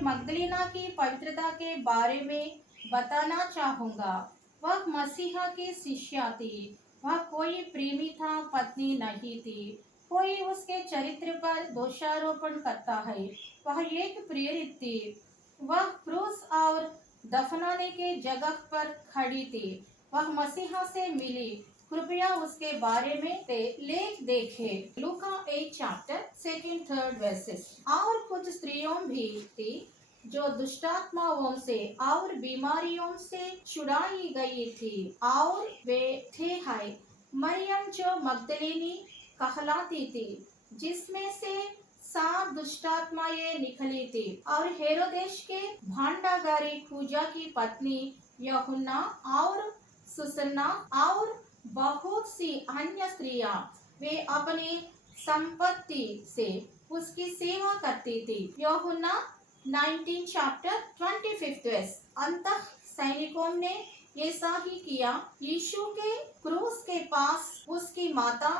मैं मगदलीना की पवित्रता के बारे में बताना चाहूँगा। वह मसीहा की शिष्या थी। वह कोई प्रेमी था, पत्नी नहीं थी। कोई उसके चरित्र पर दोषारोपण करता है। वह एक प्रेरित थी। वह क्रूस और दफनाने के जगह पर खड़ी थी। वह मसीहा से मिली। कृपया उसके बारे में लेख देखें। लूका 8 चैप्टर 2 3 वर्सेस। और कुछ स्त्रियों भी थी जो दुष्टात्माओं से और बीमारियों से छुड़ाई गई थी, और वे थे है मरियम जो मगदलिनी कहलाती थी, जिसमें से 7 दुष्टात्माएं निकली थी, और हेरोदेश के भांडागारी खूजा की पत्नी यूहन्ना और सुसन्ना और बहुत सी अन्य स्त्रियां। वे अपनी संपत्ति से उसकी सेवा करती थी। यूहन्ना 19 चैप्टर 25 वर्स। अंतः सैनिकों ने ऐसा ही किया। यीशु के क्रूस के पास उसकी माता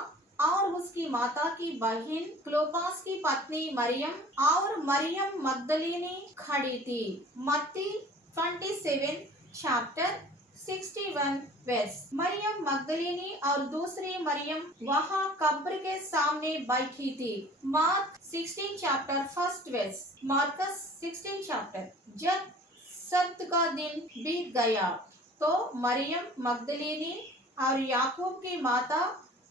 और उसकी माता की बहन क्लोपास की पत्नी मरियम और मरियम मगदलिनी खड़ी थी। मत्ती 27 चैप्टर 61 वर्स। मरियम मगदलिनी और दूसरी मरियम वहाँ कब्र के सामने बैठी थी। Mark 16 chapter 1 verse. Marcus 16 chapter. जब सब्त का दिन बीत गया तो मरियम मगदलिनी और याकूब की माता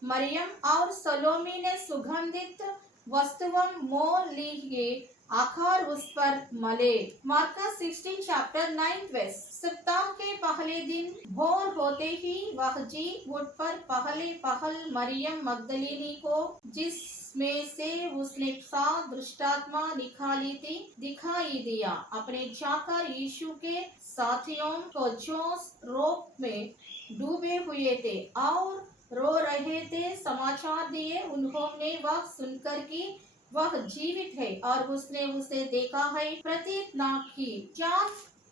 मरियम और सलोमी ने सुगंधित वस्तुओं मोल लिए आकार उस पर मले। Marcus 16 chapter 9 verse. सप्ताह के पहले दिन भोर होते ही वह जी उठ पर पहल मरियम मगदलिनी को, जिसमें से उसने 7 दुष्टात्मा निकाली थी, दिखाई दिया। अपने जाकर यीशु के साथियों को जो रोग में डूबे हुए थे और रो रहे थे समाचार दिए। उन्होंने वह सुनकर कि वह जीवित है और उसने उसे देखा है प्रतिज्ञा की।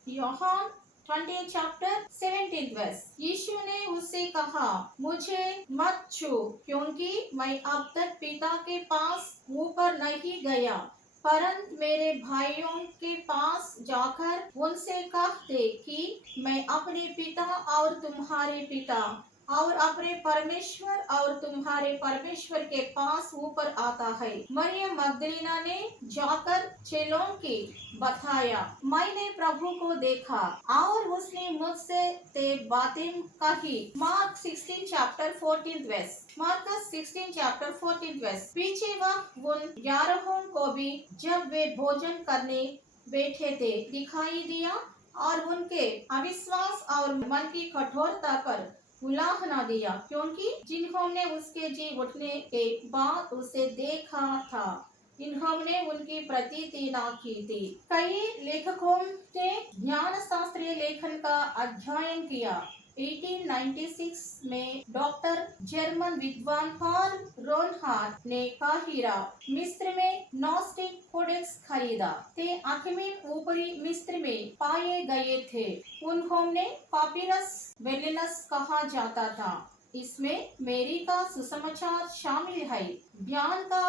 यूहन्ना 20 चैप्टर 17 वर्स। यीशु ने उससे कहा, मुझे मत छू, क्योंकि मैं अब तक पिता के पास ऊपर नहीं गया, परंतु मेरे भाइयों के पास जाकर उनसे कह दे कि मैं अपने पिता और तुम्हारे पिता और अपने परमेश्वर और तुम्हारे परमेश्वर के पास ऊपर आता है। मरियम मगदलीना ने जाकर चेलों की बताया, मैंने प्रभु को देखा और उसने मुझसे ते बातें कही। Mark 16 chapter 14 verse. Marcus 16 chapter 14 verse. पीछे वह उन 11 को भी जब वे भोजन करने बैठे थे दिखाई दिया और उनके अविश्वास और मन की कठोरता पर उलाहना दिया, क्योंकि जिन्होंने उसके जी उठने के बाद उसे देखा था, इन्होंने उनकी प्रतिज्ञा की थी। कई लेखकों ने ज्ञान शास्त्रीय लेखन का अध्ययन किया। 1896 में डॉक्टर जर्मन विद्वान कार्ल रोनहार्ट ने काहिरा, मिस्र में नॉस्टिक कोडेक्स खरीदा थे। अखमीन ऊपरी मिस्र में पाए गए थे। उन्होंने पापिरस वेलिनस कहा जाता था। इसमें मेरी का सुसमाचार शामिल है, ज्ञान का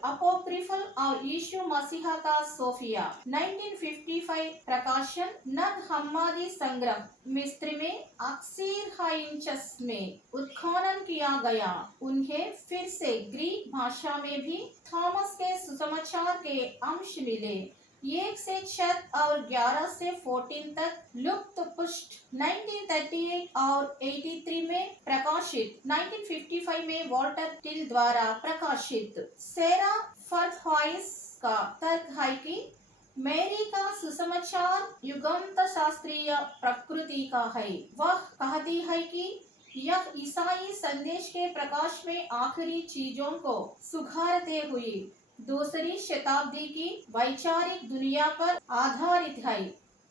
अपोक्रिफल और यीशु मसीहा का सोफिया। 1955 प्रकाशन। नग हम्मादी संग्रह मिस्र में अक्सर इंचस में उत्खनन किया गया। उन्हें फिर से ग्रीक भाषा में भी थॉमस के सुसमाचार के अंश मिले। 1 से 6 और 11 से 14 तक लुप्त पुष्ट 1938 और 83 में प्रकाशित। 1955 में वॉल्टर टिल द्वारा प्रकाशित। सेरा फर्थवाइस का तर्क है कि मैरी का सुसमाचार युगांत शास्त्रीय प्रकृति का है। वह कहती है कि यह ईसाई संदेश के प्रकाश में आखिरी चीजों को सुधारते हुए दूसरी शताब्दी की वैचारिक दुनिया पर आधारित है।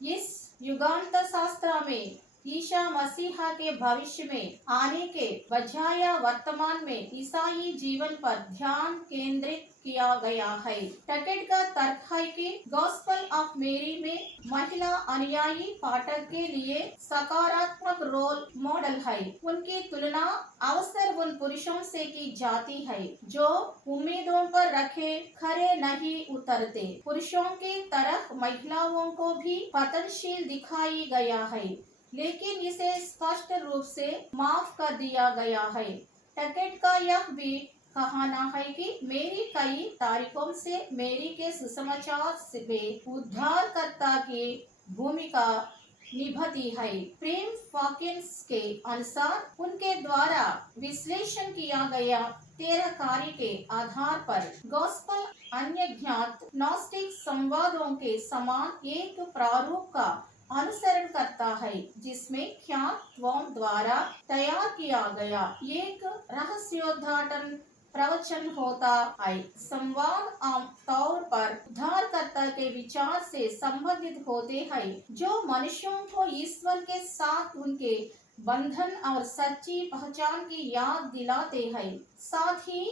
इस युगांत शास्त्र में ईसा मसीहा के भविष्य में आने के बजाय वर्तमान में ईसाई जीवन पर ध्यान केंद्रित किया गया है। टकेट का तर्क है कि गॉस्पेल ऑफ मेरी में महिला अनुयायी पाठक के लिए सकारात्मक रोल मॉडल है। उनकी तुलना अवसर उन पुरुषों से की जाती है जो उम्मीदों पर रखे खरे नहीं उतरते। पुरुषों की तरह महिलाओं को भी पतनशील दिखाई गया है, लेकिन इसे स्पष्ट रूप से माफ कर दिया गया है। टकेट का यह भी कहना है कि मेरी कई तारीखों से मेरी के सुसमाचार में उद्धारकर्ता की भूमिका निभाती है। प्रेम फॉकिन्स के अनुसार उनके द्वारा विश्लेषण किया गया 13 कार्य के आधार पर गॉस्पेल अन्य ज्ञात नॉस्टिक संवादों के समान एक प्रारूप का अनुसरण करता है, जिसमें ख्यातों द्वारा तैयार किया गया एक रहस्योद्घाटन प्रवचन होता है। संवाद आमतौर पर उद्धारकर्ता के विचार से संबंधित होते हैं, जो मनुष्यों को ईश्वर के साथ उनके बंधन और सच्ची पहचान की याद दिलाते हैं। साथ ही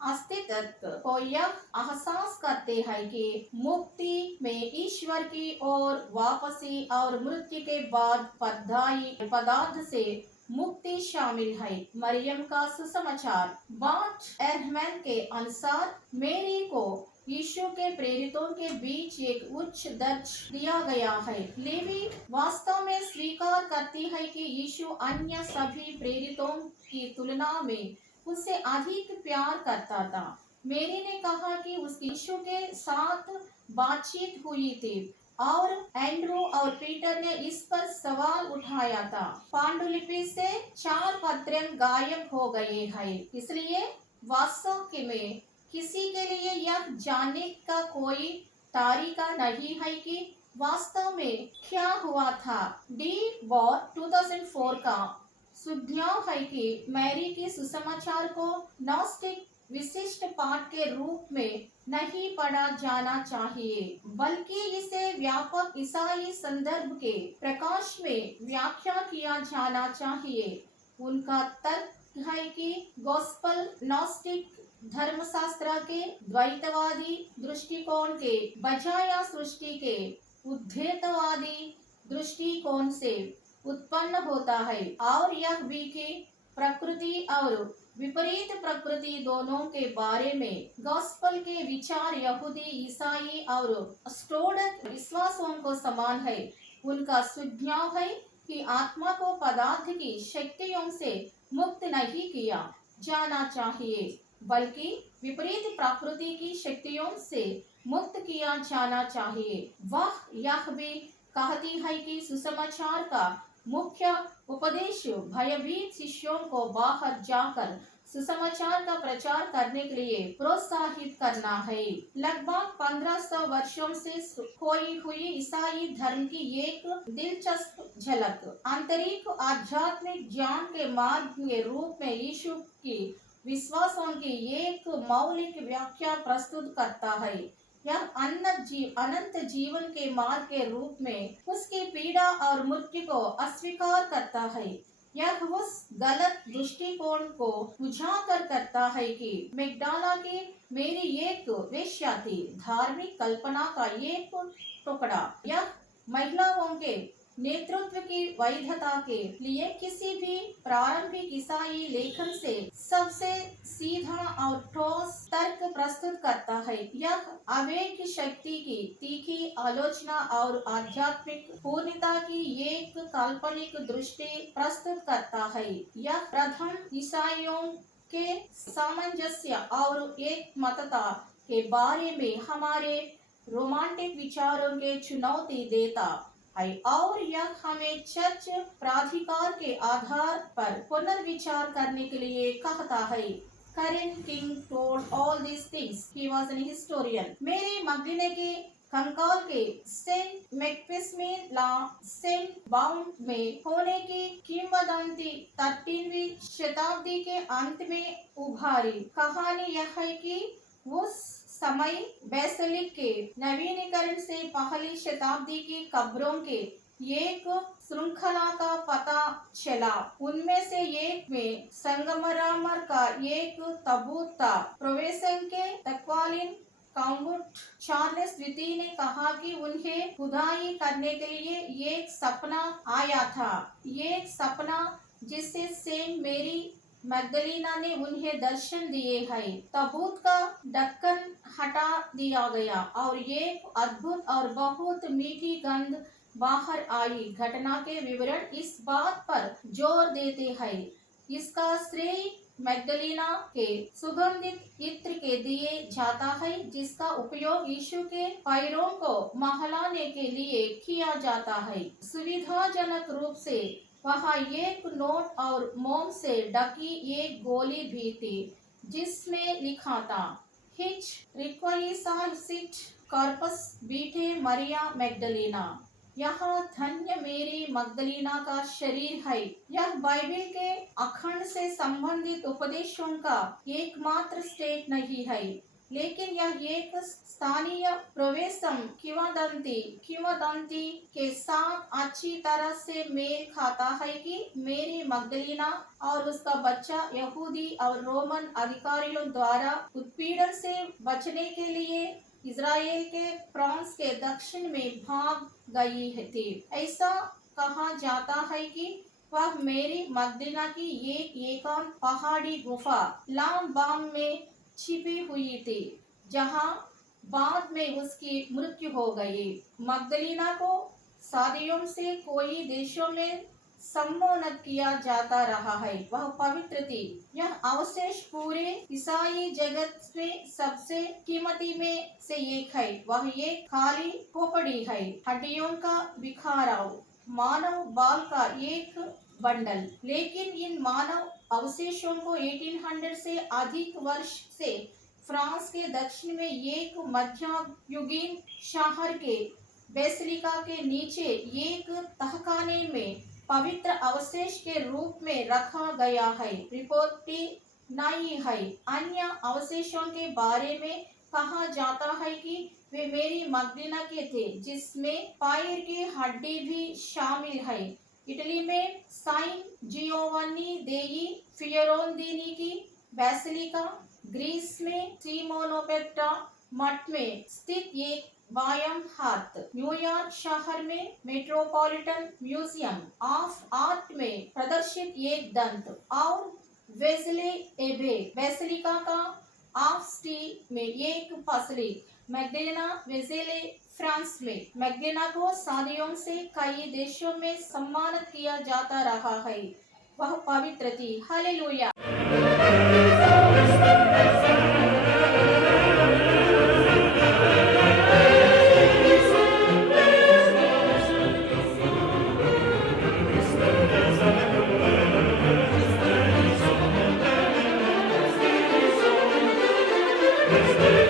अस्तित्व को यह एहसास करते हैं कि मुक्ति में ईश्वर की ओर वापसी और मृत्यु के बाद पदाई पदार्थ से मुक्ति शामिल है। मरियम का सुसमाचार बाट एरहमन के अनुसार मेरी को यीशु के प्रेरितों के बीच एक उच्च दर्ज दिया गया है। लेवी वास्तव में स्वीकार करती है कि यीशु अन्य सभी प्रेरितों की तुलना में उससे अधिक प्यार करता था। मेरी ने कहा कि उसकी यीशु के साथ बातचीत हुई थी और एंड्रू और पीटर ने इस पर सवाल उठाया था। पांडुलिपि से 4 पत्र गायब हो गए हैं, इसलिए वास्तव में किसी के लिए यह जानने का कोई तरीका नहीं है कि वास्तव में क्या हुआ था। डी वॉर 2004 का सुझाव है कि मैरी के सुसमाचार को नॉस्टिक विशिष्ट पाठ के रूप में नहीं पढ़ा जाना चाहिए, बल्कि इसे व्यापक ईसाई संदर्भ के प्रकाश में व्याख्या किया जाना चाहिए। उनका तर्क है कि गॉस्पेल नॉस्टिक धर्मशास्त्र के द्वैतवादी दृष्टिकोण के बजाय सृष्टि के उद्वैतवादी दृष्टिकोण से उत्पन्न होता है और यह भी कि प्रकृति और विपरीत प्रकृति दोनों के बारे में गॉस्पेल के विचार यहूदी, ईसाई और स्टोडक विश्वासों को समान है। उनका सुझाव है कि आत्मा को पदार्थ की शक्तियों से मुक्त नहीं किया जाना चाहिए, बल्कि विपरीत प्रकृति की शक्तियों से मुक्त किया जाना चाहिए। वह यह भी कहती है कि सुसमाचार का मुख्य उपदेश भयभीत शिष्यों को बाहर जाकर सुसमाचार का प्रचार करने के लिए प्रोत्साहित करना है। लगभग 1500 वर्षों से खोई हुई ईसाई धर्म की एक दिलचस्प झलक आंतरिक आध्यात्मिक ज्ञान के मार्ग के रूप में यीशु की विश्वासों की एक मौलिक व्याख्या प्रस्तुत करता है। यह अनंत जीवन के मार्ग के रूप में उसकी पीड़ा और मृत्यु को अस्वीकार करता है। यह उस गलत दृष्टिकोण को उजागर करता है कि मैगडाला की मेरी एक वेश्या थी, धार्मिक कल्पना का एक टुकड़ा। यह महिलाओं के नेतृत्व की वैधता के लिए किसी भी प्रारंभिक ईसाई लेखन से सबसे सीधा और ठोस तर्क प्रस्तुत करता है। यह आवेग शक्ति की तीखी आलोचना और आध्यात्मिक पूर्णता की एक काल्पनिक दृष्टि प्रस्तुत करता है। यह प्रथम ईसाइयों के सामंजस्य और एकमतता के बारे में हमारे रोमांटिक विचारों के चुनौती देता है और यह हमें चर्च प्राधिकार के आधार पर पुनर्विचार करने के लिए कहता है। करेन king told all these things. He was an historian. मेरी मगलिने के कंकाल के सेंट मैक्पिस में ला सेंट बाउंड में होने की किंवदंती 13वीं शताब्दी के अंत में उभारी। कहानी यह है कि उस समय बेसिलिक के नवीनीकरण से पहली शताब्दी की कब्रों के एक श्रृंखला का पता चला। उनमें से एक में संगमरमर का एक ताबूत था। प्रोवेंस के तत्कालीन काउंट चार्ल्स द्वितीय ने कहा कि उन्हें खुदाई करने के लिए एक सपना आया था। ये सपना जिससे सेंट मेरी मैग्दलीना ने उन्हें दर्शन दिए हैं। ताबूत का ढक्कन हटा दिया गया और एक अद्भुत और बहुत मीठी गंध बाहर आई। घटना के विवरण इस बात पर जोर देते हैं इसका श्रेय मैग्दलीना के सुगंधित इत्र के दिए जाता है, जिसका उपयोग यीशु के पैरों को महलाने के लिए किया जाता है। सुविधाजनक रूप से वहाँ एक नोट और मोम से ढकी एक गोली भी थी जिसमें लिखा था, हिच रिक्वाइसाइट कॉर्पस बीटे मरिया मैग्दलीना। यह धन्य मेरी मग्दलीना का शरीर है। यह बाइबिल के अखंड से संबंधित उपदेशों का एकमात्र स्टेट नहीं है, लेकिन यह एक स्थानीय प्रवेशम किंवदंती के साथ अच्छी तरह से मेल खाता है कि मेरी मग्दलीना और उसका बच्चा यहूदी और रोमन अधिकारियों द्वारा उत्पीड़न से बचने के लिए इज़राइल के फ्रांस के दक्षिण में भाग गई थी। ऐसा कहा जाता है कि वह मेरी मग्दलीना की एक एकांत पहाड़ी गुफा लामबांग में छिपी हुई थी, जहां बाद में उसकी मृत्यु हो गई। मग्दलीना को सदियों से कई देशों में सम्मानित किया जाता रहा है। वह पवित्र थी। यह अवशेष पूरे ईसाई जगत में सबसे कीमती में से एक है। वह एक खाली खोपड़ी है, हड्डियों का बिखराव, मानव बाल का एक बंडल। लेकिन इन मानव अवशेषों को 1800 से अधिक वर्ष से फ्रांस के दक्षिण में एक मध्ययुगीन शहर के बेसिलिका के नीचे एक तहखाने में पवित्र अवशेष के रूप में रखा गया है। रिपोर्ट नहीं है। अन्य अवशेषों के बारे में कहा जाता है कि वे मेरी मग्दलीना के थे, जिसमें पैर की हड्डी भी शामिल है। इटली में साइन जियोवन्नी देई फियोरेंटीना की बेसिलिका, ग्रीस में सिमोनोपेट्रा मठ में स्थित एक व्यायाम हाथ, न्यूयॉर्क शहर में मेट्रोपॉलिटन म्यूजियम ऑफ आर्ट में प्रदर्शित एक दंत, और वेज़ले एबे बेसिलिका का ऑफ में एक फसली मैग्दलीना वेज़ले फ्रांस में। मैग्दलीना को सदियों से कई देशों में सम्मानित किया जाता रहा है। वह पवित्र थी। हालेलुया। Let's